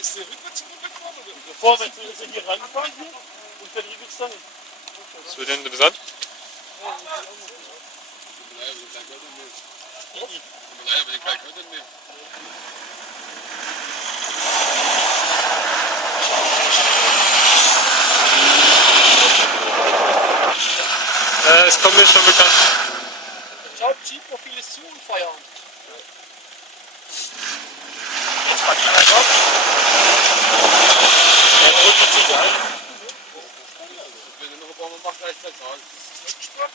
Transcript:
Ist der rückwärts oder vorne? Vorwärts ist er hier rangefahren hier und fährt rückwärts dahin. Was wird denn interessant? Es kommt mir schon bekannt. Ciao, G-Profil ist zu und Feierabend. Jetzt mal kleiner Job. Er drückt sich ein. Wenn du noch ein paar Mal machst, reicht das. Das ist nicht gespannt.